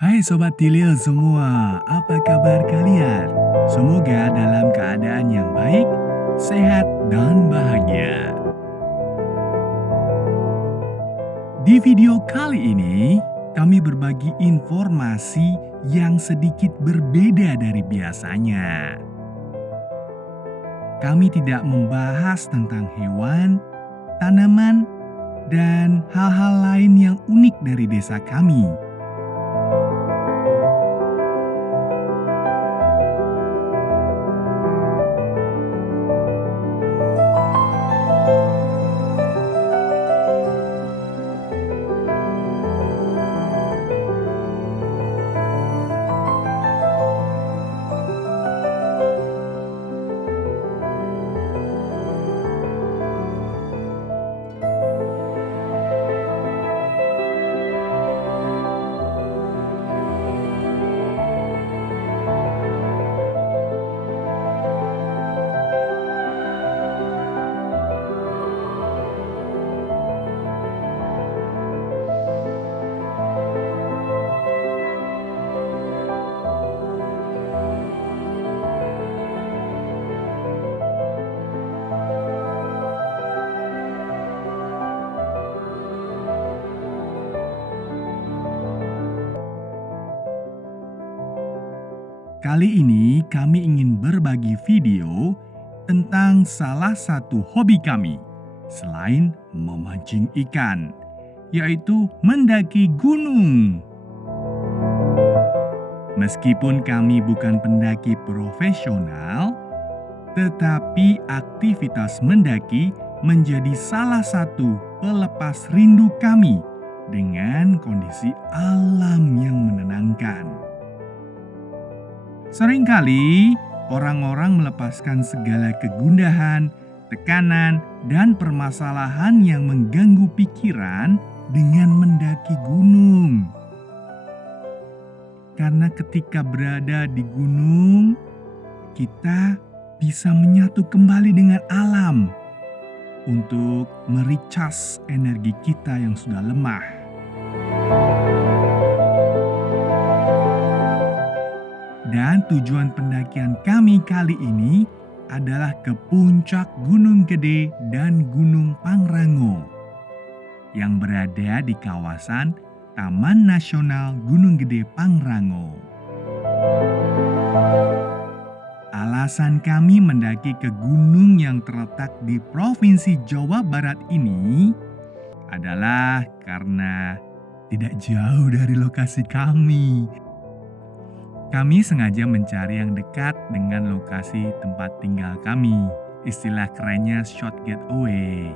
Hai Sobat Tilil semua, apa kabar kalian? Semoga dalam keadaan yang baik, sehat, dan bahagia. Di video kali ini, kami berbagi informasi yang sedikit berbeda dari biasanya. Kami tidak membahas tentang hewan, tanaman, dan hal-hal lain yang unik dari desa kami. Kali ini kami ingin berbagi video tentang salah satu hobi kami selain memancing ikan, yaitu mendaki gunung. Meskipun kami bukan pendaki profesional, tetapi aktivitas mendaki menjadi salah satu pelepas rindu kami dengan kondisi alam yang menenangkan. Seringkali orang-orang melepaskan segala kegundahan, tekanan, dan permasalahan yang mengganggu pikiran dengan mendaki gunung. Karena ketika berada di gunung, kita bisa menyatu kembali dengan alam untuk mericas energi kita yang sudah lemah. Dan tujuan pendakian kami kali ini adalah ke puncak Gunung Gede dan Gunung Pangrango yang berada di kawasan Taman Nasional Gunung Gede Pangrango. Alasan kami mendaki ke gunung yang terletak di Provinsi Jawa Barat ini adalah karena tidak jauh dari lokasi kami. Kami sengaja mencari yang dekat dengan lokasi tempat tinggal kami. Istilah kerennya short getaway.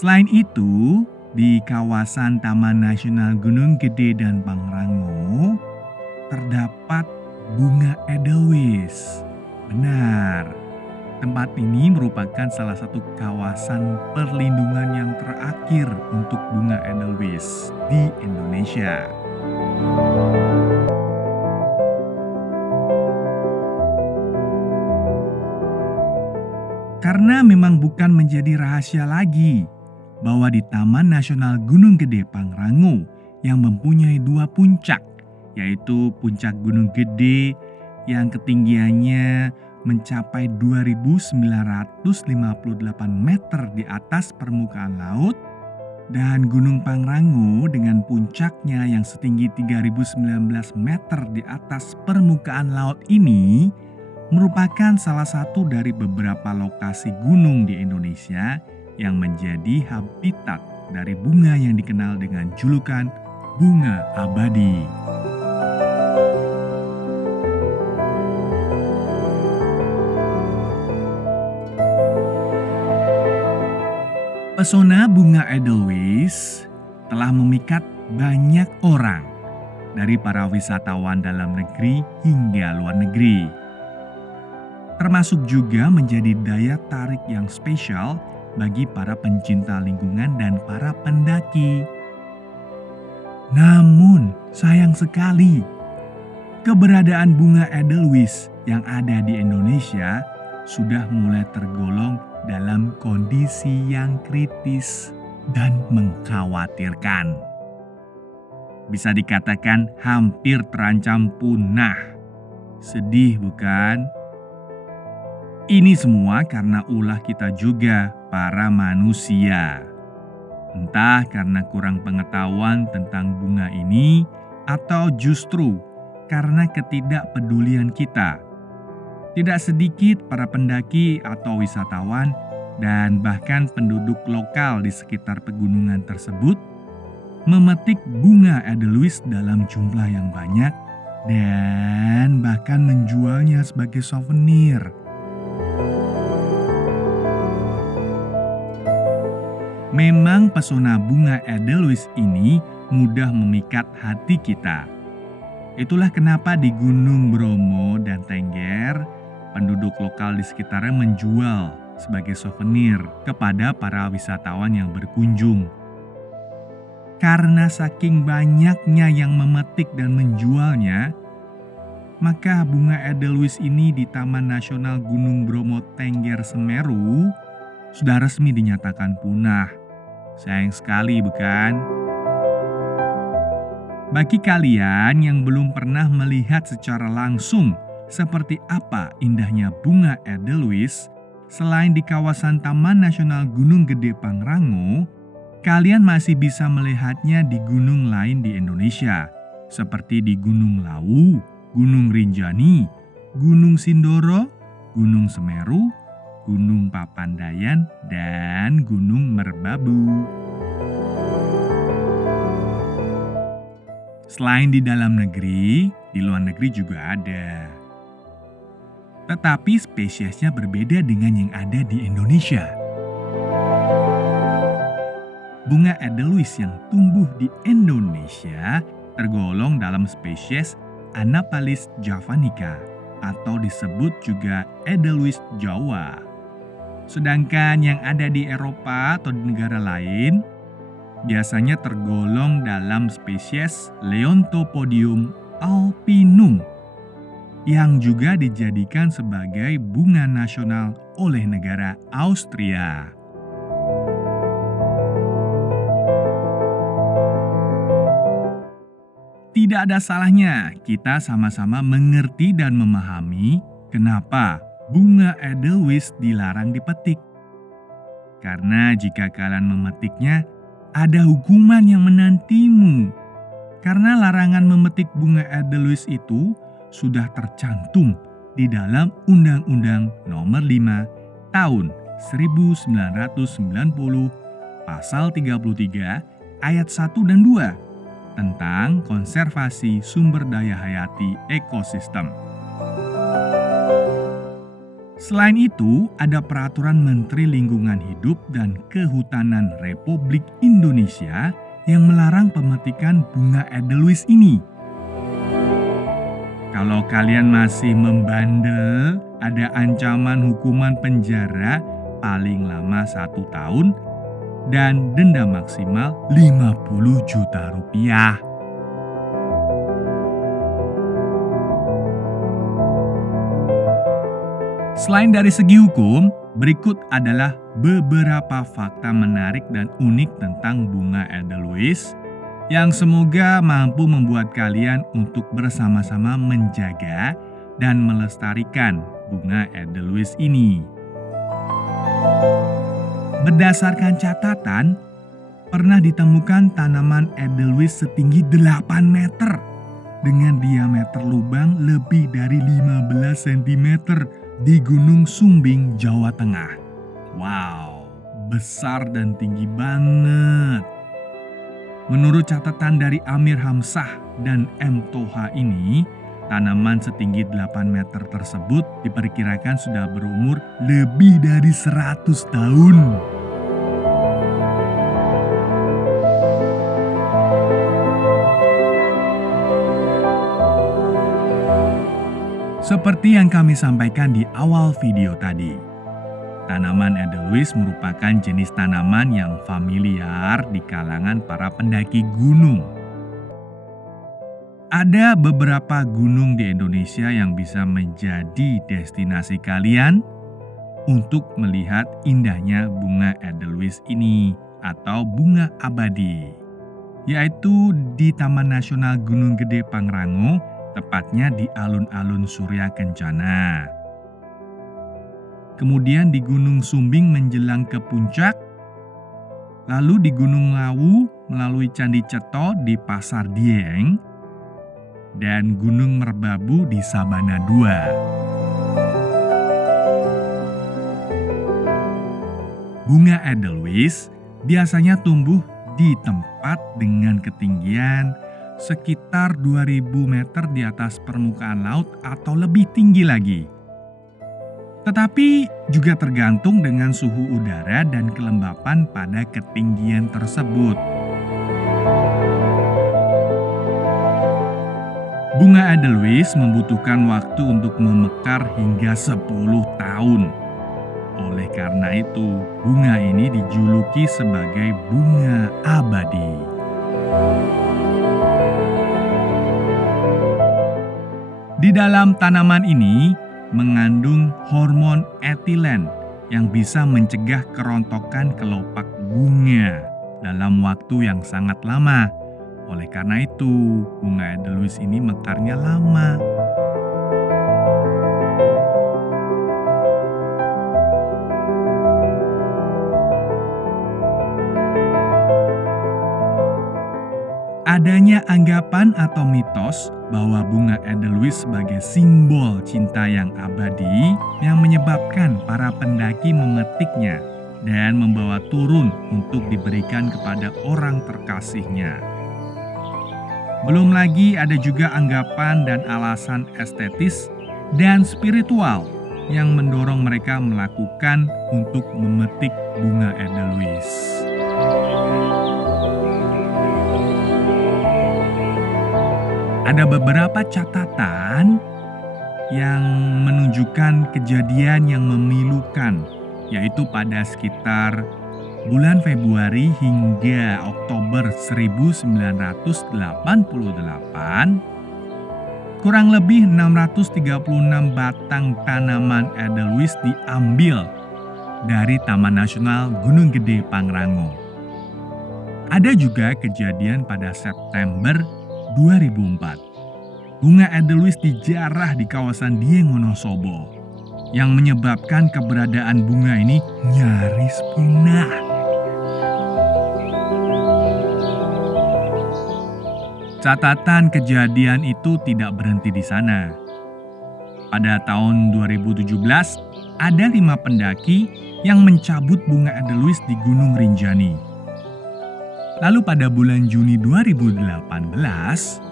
Selain itu, di kawasan Taman Nasional Gunung Gede dan Pangrango terdapat bunga edelweiss. Benar, tempat ini merupakan salah satu kawasan perlindungan yang terakhir untuk bunga edelweiss di Indonesia. Karena memang bukan menjadi rahasia lagi bahwa di Taman Nasional Gunung Gede Pangrango yang mempunyai 2 puncak, yaitu Puncak Gunung Gede yang ketinggiannya mencapai 2.958 meter di atas permukaan laut, dan Gunung Pangrango dengan puncaknya yang setinggi 3.019 meter di atas permukaan laut ini merupakan salah satu dari beberapa lokasi gunung di Indonesia yang menjadi habitat dari bunga yang dikenal dengan julukan bunga abadi. Pesona bunga edelweiss telah memikat banyak orang, dari para wisatawan dalam negeri hingga luar negeri. Termasuk juga menjadi daya tarik yang spesial bagi para pencinta lingkungan dan para pendaki. Namun, sayang sekali, keberadaan bunga edelweiss yang ada di Indonesia sudah mulai tergolong dalam kondisi yang kritis dan mengkhawatirkan. Bisa dikatakan hampir terancam punah. Sedih bukan? Ini semua karena ulah kita juga, para manusia. Entah karena kurang pengetahuan tentang bunga ini, atau justru karena ketidakpedulian kita. Tidak sedikit para pendaki atau wisatawan dan bahkan penduduk lokal di sekitar pegunungan tersebut memetik bunga edelweiss dalam jumlah yang banyak dan bahkan menjualnya sebagai souvenir. Memang pesona bunga edelweiss ini mudah memikat hati kita. Itulah kenapa di Gunung Bromo dan Tengger, penduduk lokal di sekitarnya menjual sebagai souvenir kepada para wisatawan yang berkunjung. Karena saking banyaknya yang memetik dan menjualnya, maka bunga edelweiss ini di Taman Nasional Gunung Bromo Tengger Semeru sudah resmi dinyatakan punah. Sayang sekali bukan? Bagi kalian yang belum pernah melihat secara langsung seperti apa indahnya bunga edelweiss, selain di kawasan Taman Nasional Gunung Gede Pangrango, kalian masih bisa melihatnya di gunung lain di Indonesia, seperti di Gunung Lawu, Gunung Rinjani, Gunung Sindoro, Gunung Semeru, Gunung Papandayan, dan Gunung Merbabu. Selain di dalam negeri, di luar negeri juga ada. Tetapi spesiesnya berbeda dengan yang ada di Indonesia. Bunga edelweiss yang tumbuh di Indonesia tergolong dalam spesies Anaphalis javanica atau disebut juga edelweiss Jawa. Sedangkan yang ada di Eropa atau di negara lain biasanya tergolong dalam spesies Leontopodium alpinum yang juga dijadikan sebagai bunga nasional oleh negara Austria. Tidak ada salahnya kita sama-sama mengerti dan memahami kenapa bunga edelweiss dilarang dipetik. Karena jika kalian memetiknya, ada hukuman yang menantimu. Karena larangan memetik bunga edelweiss itu sudah tercantum di dalam Undang-Undang Nomor 5 Tahun 1990 Pasal 33 Ayat 1 dan 2 tentang konservasi sumber daya hayati ekosistem. Selain itu, ada peraturan Menteri Lingkungan Hidup dan Kehutanan Republik Indonesia yang melarang pemetikan bunga edelweiss ini. Kalau kalian masih membandel, ada ancaman hukuman penjara paling lama 1 tahun dan denda maksimal 50 juta rupiah. Selain dari segi hukum, berikut adalah beberapa fakta menarik dan unik tentang bunga edelweiss yang semoga mampu membuat kalian untuk bersama-sama menjaga dan melestarikan bunga edelweiss ini. Berdasarkan catatan, pernah ditemukan tanaman edelweiss setinggi 8 meter dengan diameter lubang lebih dari 15 cm di Gunung Sumbing, Jawa Tengah. Wow, besar dan tinggi banget. Menurut catatan dari Amir Hamzah dan M. Toha ini, tanaman setinggi 8 meter tersebut diperkirakan sudah berumur lebih dari 100 tahun. Seperti yang kami sampaikan di awal video tadi, tanaman edelweiss merupakan jenis tanaman yang familiar di kalangan para pendaki gunung. Ada beberapa gunung di Indonesia yang bisa menjadi destinasi kalian untuk melihat indahnya bunga edelweiss ini atau bunga abadi, yaitu di Taman Nasional Gunung Gede Pangrango, tepatnya di alun-alun Surya Kencana. Kemudian di Gunung Sumbing menjelang ke puncak, lalu di Gunung Lawu melalui Candi Ceto di Pasar Dieng, dan Gunung Merbabu di Sabana II. Bunga edelweiss biasanya tumbuh di tempat dengan ketinggian sekitar 2000 meter di atas permukaan laut atau lebih tinggi lagi. Tetapi juga tergantung dengan suhu udara dan kelembapan pada ketinggian tersebut. Bunga edelweiss membutuhkan waktu untuk memekar hingga 10 tahun. Oleh karena itu, bunga ini dijuluki sebagai bunga abadi. Di dalam tanaman ini mengandung hormon etilen yang bisa mencegah kerontokan kelopak bunga dalam waktu yang sangat lama. Oleh karena itu, bunga edelweiss ini mekarnya lama. Adanya anggapan atau mitos bahwa bunga edelweiss sebagai simbol cinta yang abadi yang menyebabkan para pendaki memetiknya dan membawa turun untuk diberikan kepada orang terkasihnya. Belum lagi ada juga anggapan dan alasan estetis dan spiritual yang mendorong mereka melakukan untuk memetik bunga edelweiss. Ada beberapa catatan yang menunjukkan kejadian yang memilukan, yaitu pada sekitar bulan Februari hingga Oktober 1988, kurang lebih 636 batang tanaman edelweiss diambil dari Taman Nasional Gunung Gede Pangrango. Ada juga kejadian pada September 2004. Bunga edelweiss dijarah di kawasan Dieng Wonosobo yang menyebabkan keberadaan bunga ini nyaris punah. Catatan kejadian itu tidak berhenti di sana. Pada tahun 2017, ada 5 pendaki yang mencabut bunga edelweiss di Gunung Rinjani. Lalu pada bulan Juni 2018,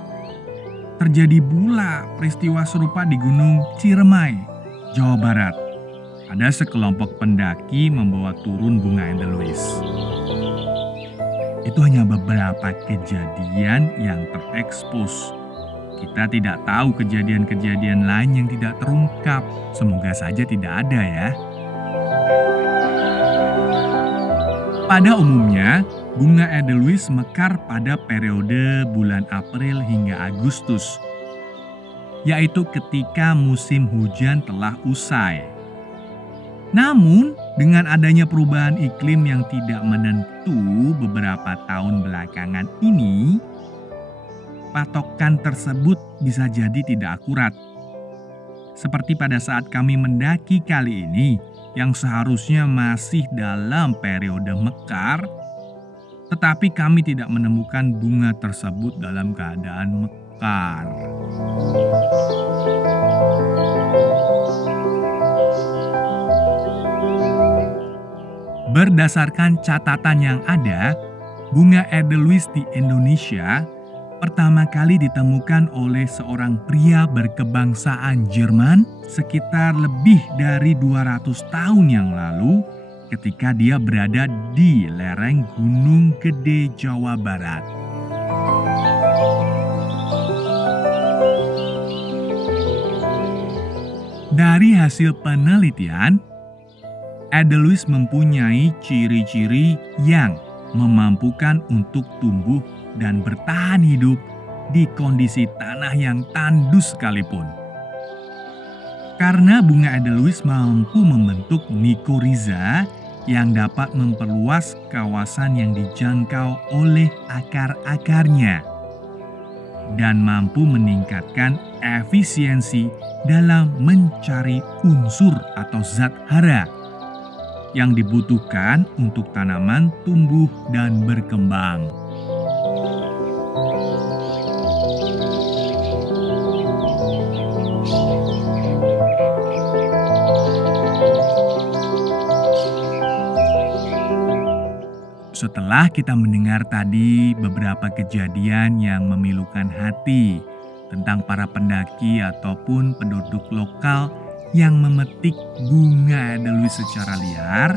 terjadi pula peristiwa serupa di Gunung Ciremai, Jawa Barat. ada sekelompok pendaki membawa turun bunga edelweiss. Itu hanya beberapa kejadian yang terekspos. Kita tidak tahu kejadian-kejadian lain yang tidak terungkap. Semoga saja tidak ada ya. Pada umumnya, bunga edelweiss mekar pada periode bulan April hingga Agustus, yaitu ketika musim hujan telah usai. Namun, dengan adanya perubahan iklim yang tidak menentu beberapa tahun belakangan ini, patokan tersebut bisa jadi tidak akurat. Seperti pada saat kami mendaki kali ini, yang seharusnya masih dalam periode mekar, tetapi kami tidak menemukan bunga tersebut dalam keadaan mekar. Berdasarkan catatan yang ada, bunga edelweiss di Indonesia pertama kali ditemukan oleh seorang pria berkebangsaan Jerman sekitar lebih dari 200 tahun yang lalu ketika dia berada di lereng Gunung Gede, Jawa Barat. Dari hasil penelitian, edelweiss mempunyai ciri-ciri yang memampukan untuk tumbuh dan bertahan hidup di kondisi tanah yang tandus sekalipun. Karena bunga edelweiss mampu membentuk mikoriza yang dapat memperluas kawasan yang dijangkau oleh akar-akarnya dan mampu meningkatkan efisiensi dalam mencari unsur atau zat hara yang dibutuhkan untuk tanaman tumbuh dan berkembang. Setelah kita mendengar tadi beberapa kejadian yang memilukan hati tentang para pendaki ataupun penduduk lokal yang memetik bunga edelweiss secara liar,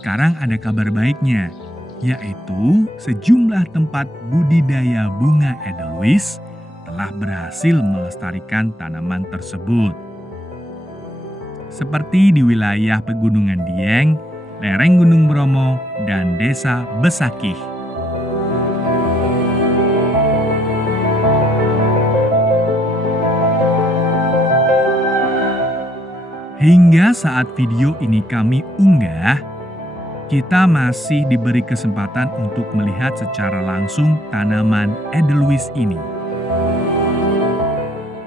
sekarang ada kabar baiknya, yaitu sejumlah tempat budidaya bunga edelweiss telah berhasil melestarikan tanaman tersebut. Seperti di wilayah Pegunungan Dieng, lereng Gunung Bromo, dan Desa Besakih. Hingga saat video ini kami unggah, kita masih diberi kesempatan untuk melihat secara langsung tanaman edelweiss ini.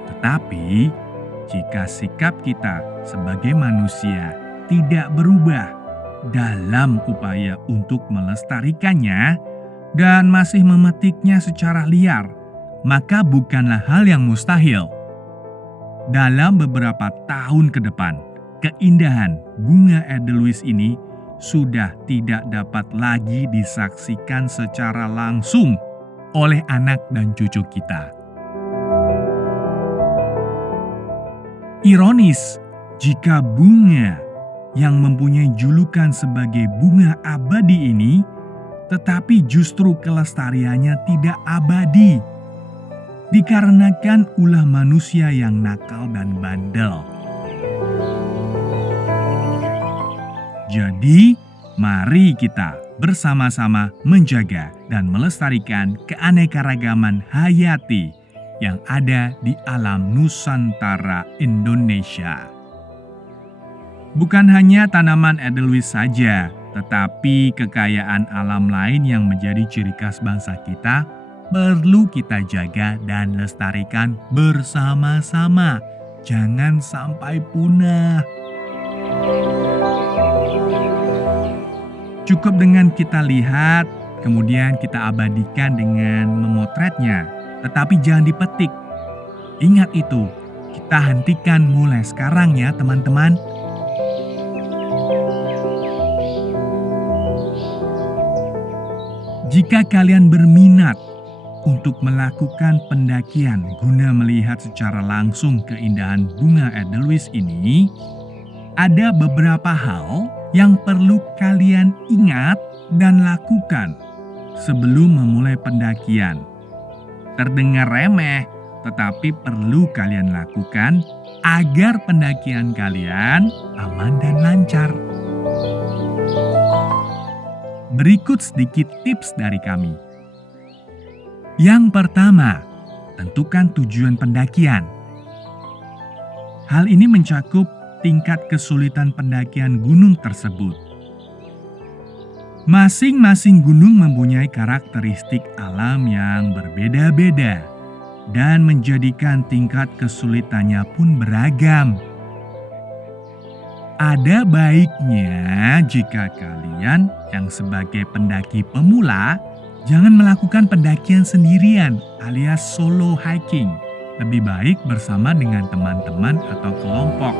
Tetapi, jika sikap kita sebagai manusia tidak berubah dalam upaya untuk melestarikannya dan masih memetiknya secara liar, maka bukanlah hal yang mustahil. Dalam beberapa tahun ke depan, keindahan bunga edelweiss ini sudah tidak dapat lagi disaksikan secara langsung oleh anak dan cucu kita. Ironis jika bunga yang mempunyai julukan sebagai bunga abadi ini, tetapi justru kelestariannya tidak abadi, dikarenakan ulah manusia yang nakal dan bandel. Jadi, mari kita bersama-sama menjaga dan melestarikan keanekaragaman hayati yang ada di alam Nusantara Indonesia. Bukan hanya tanaman edelweiss saja, tetapi kekayaan alam lain yang menjadi ciri khas bangsa kita perlu kita jaga dan lestarikan bersama-sama. Jangan sampai punah. Cukup dengan kita lihat, kemudian kita abadikan dengan memotretnya, tetapi jangan dipetik. Ingat itu, kita hentikan mulai sekarang ya teman-teman. Jika kalian berminat untuk melakukan pendakian guna melihat secara langsung keindahan bunga edelweiss ini, ada beberapa hal yang perlu kalian ingat dan lakukan sebelum memulai pendakian. Terdengar remeh, tetapi perlu kalian lakukan agar pendakian kalian aman dan lancar. Berikut sedikit tips dari kami. Yang pertama, tentukan tujuan pendakian. Hal ini mencakup tingkat kesulitan pendakian gunung tersebut. Masing-masing gunung mempunyai karakteristik alam yang berbeda-beda dan menjadikan tingkat kesulitannya pun beragam. Ada baiknya jika kalian yang sebagai pendaki pemula jangan melakukan pendakian sendirian alias solo hiking. Lebih baik bersama dengan teman-teman atau kelompok.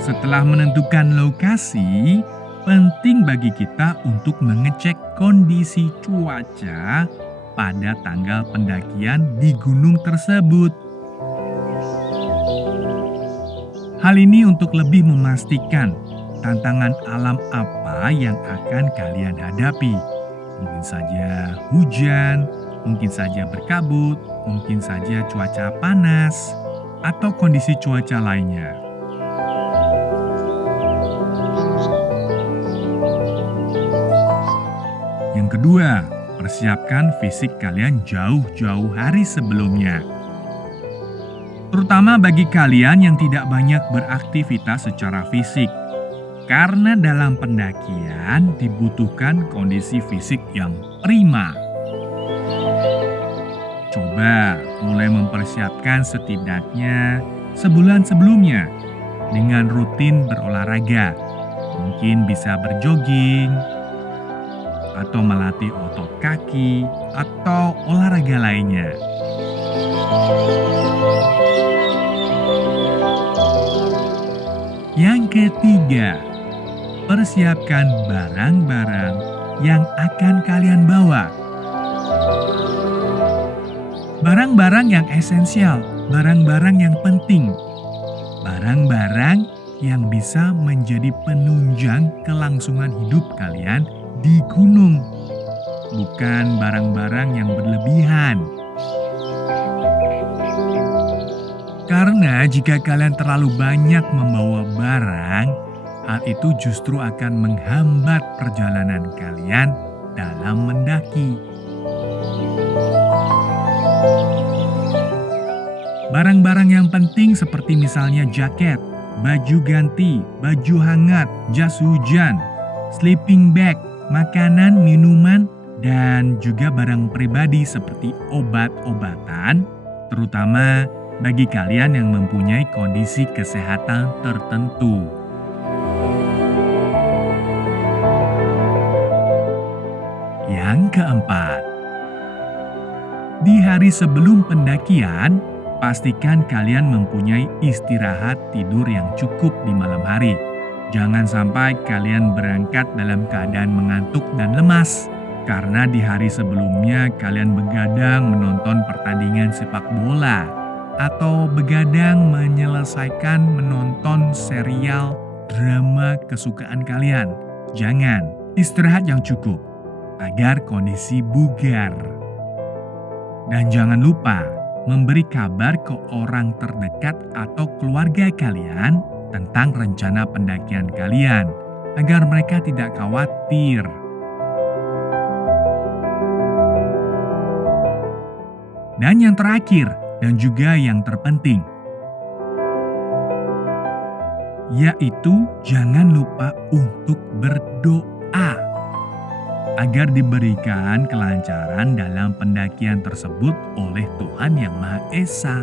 Setelah menentukan lokasi, penting bagi kita untuk mengecek kondisi cuaca pada tanggal pendakian di gunung tersebut. Hal ini untuk lebih memastikan tantangan alam apa yang akan kalian hadapi. Mungkin saja hujan, mungkin saja berkabut, mungkin saja cuaca panas, atau kondisi cuaca lainnya. Yang kedua, persiapkan fisik kalian jauh-jauh hari sebelumnya. Terutama bagi kalian yang tidak banyak beraktivitas secara fisik. Karena dalam pendakian dibutuhkan kondisi fisik yang prima. Coba mulai mempersiapkan setidaknya sebulan sebelumnya dengan rutin berolahraga. Mungkin bisa berjogging, atau melatih otot kaki, atau olahraga lainnya. Yang ketiga, persiapkan barang-barang yang akan kalian bawa. Barang-barang yang esensial, barang-barang yang penting, barang-barang yang bisa menjadi penunjang kelangsungan hidup kalian di gunung, bukan barang-barang yang berlebihan. Karena jika kalian terlalu banyak membawa barang, hal itu justru akan menghambat perjalanan kalian dalam mendaki. Barang-barang yang penting seperti misalnya jaket, baju ganti, baju hangat, jas hujan, sleeping bag, makanan, minuman, dan juga barang pribadi seperti obat-obatan, terutama bagi kalian yang mempunyai kondisi kesehatan tertentu. Yang keempat, di hari sebelum pendakian, pastikan kalian mempunyai istirahat tidur yang cukup di malam hari. Jangan sampai kalian berangkat dalam keadaan mengantuk dan lemas, karena di hari sebelumnya kalian begadang menonton pertandingan sepak bola, atau begadang menyelesaikan menonton serial drama kesukaan kalian. Jangan, istirahat yang cukup agar kondisi bugar. Dan jangan lupa memberi kabar ke orang terdekat atau keluarga kalian tentang rencana pendakian kalian agar mereka tidak khawatir. Dan yang terakhir, dan juga yang terpenting, yaitu jangan lupa untuk berdoa agar diberikan kelancaran dalam pendakian tersebut oleh Tuhan Yang Maha Esa.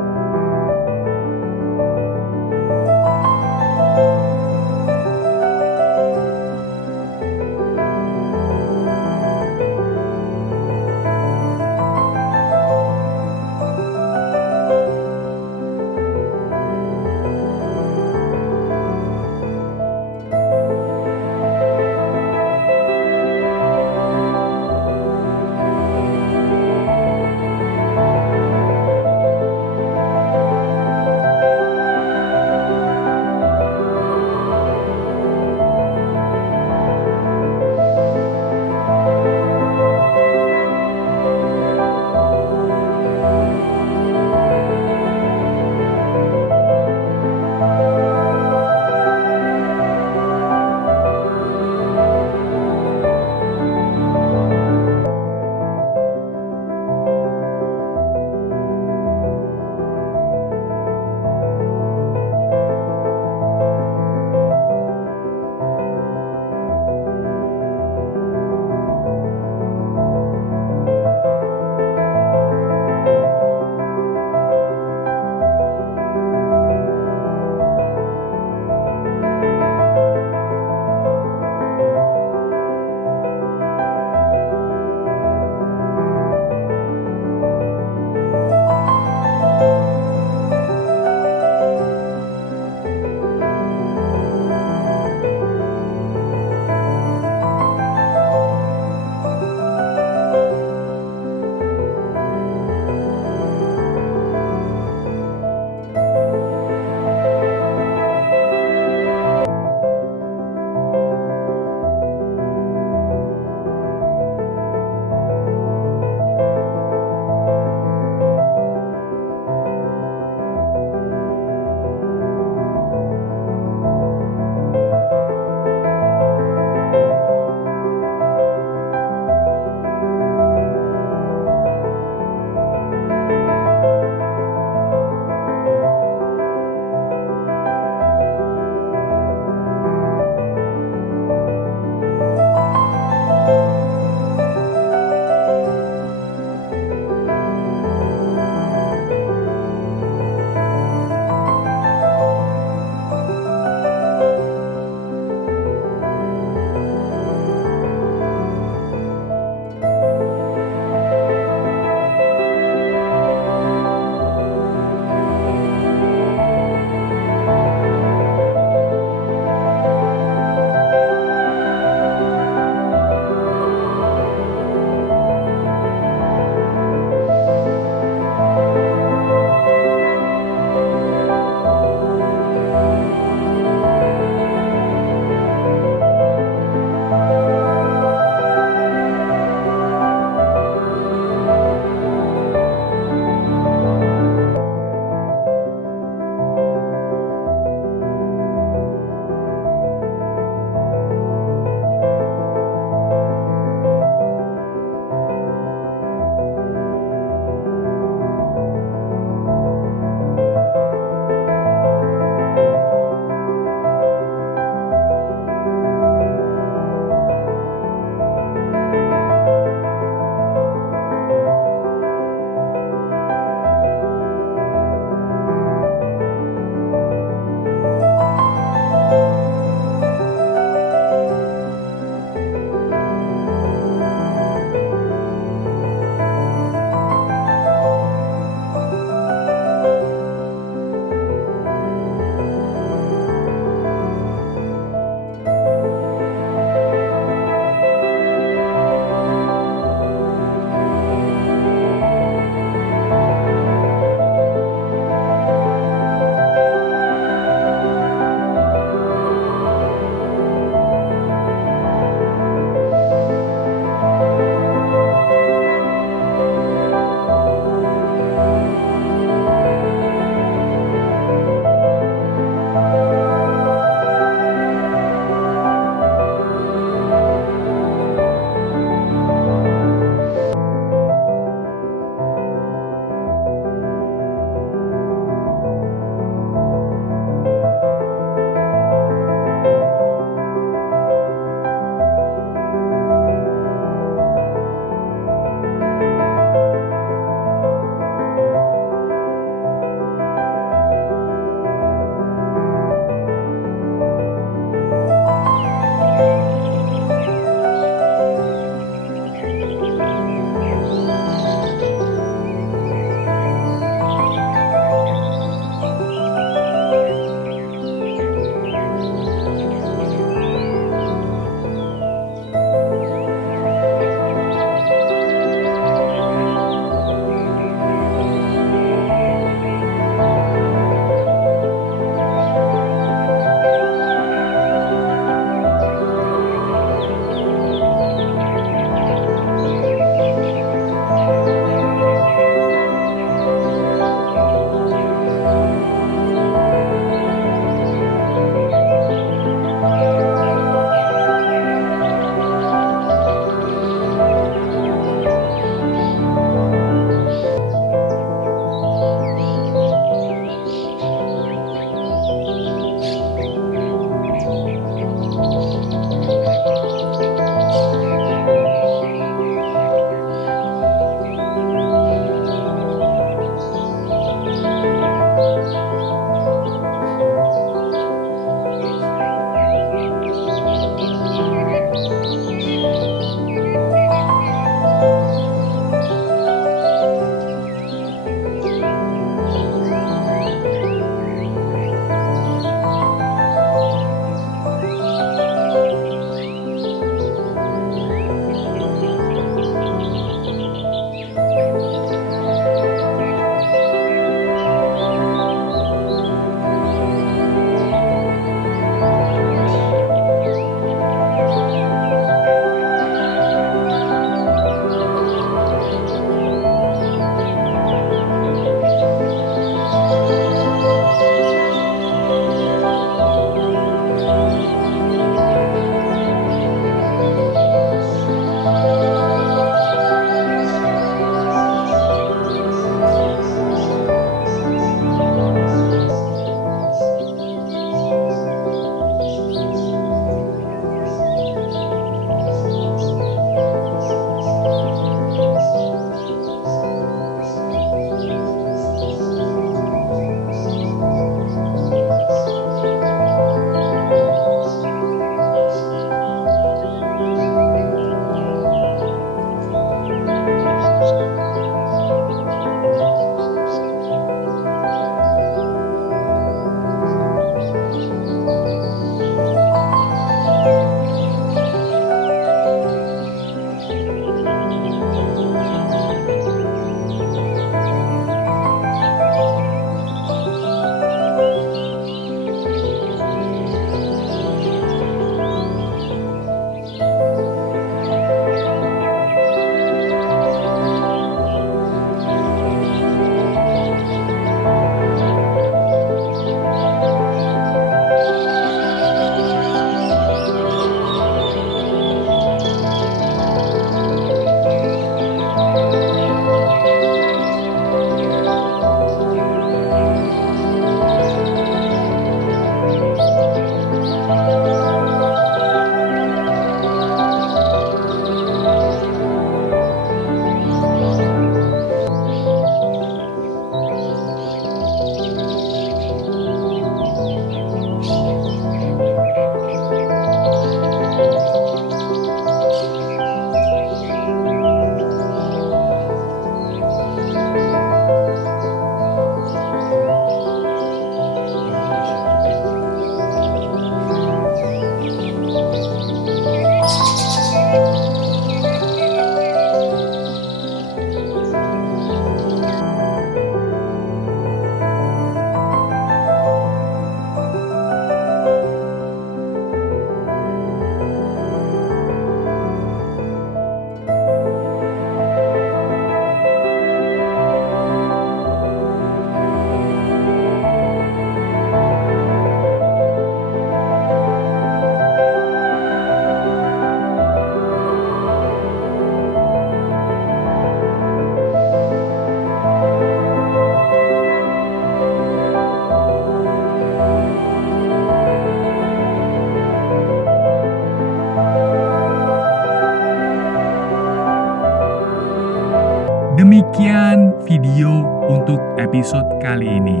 Demikian video untuk episode kali ini.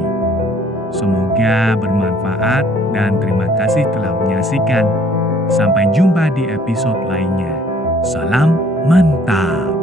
Semoga bermanfaat dan terima kasih telah menyaksikan. Sampai jumpa di episode lainnya. Salam mantap.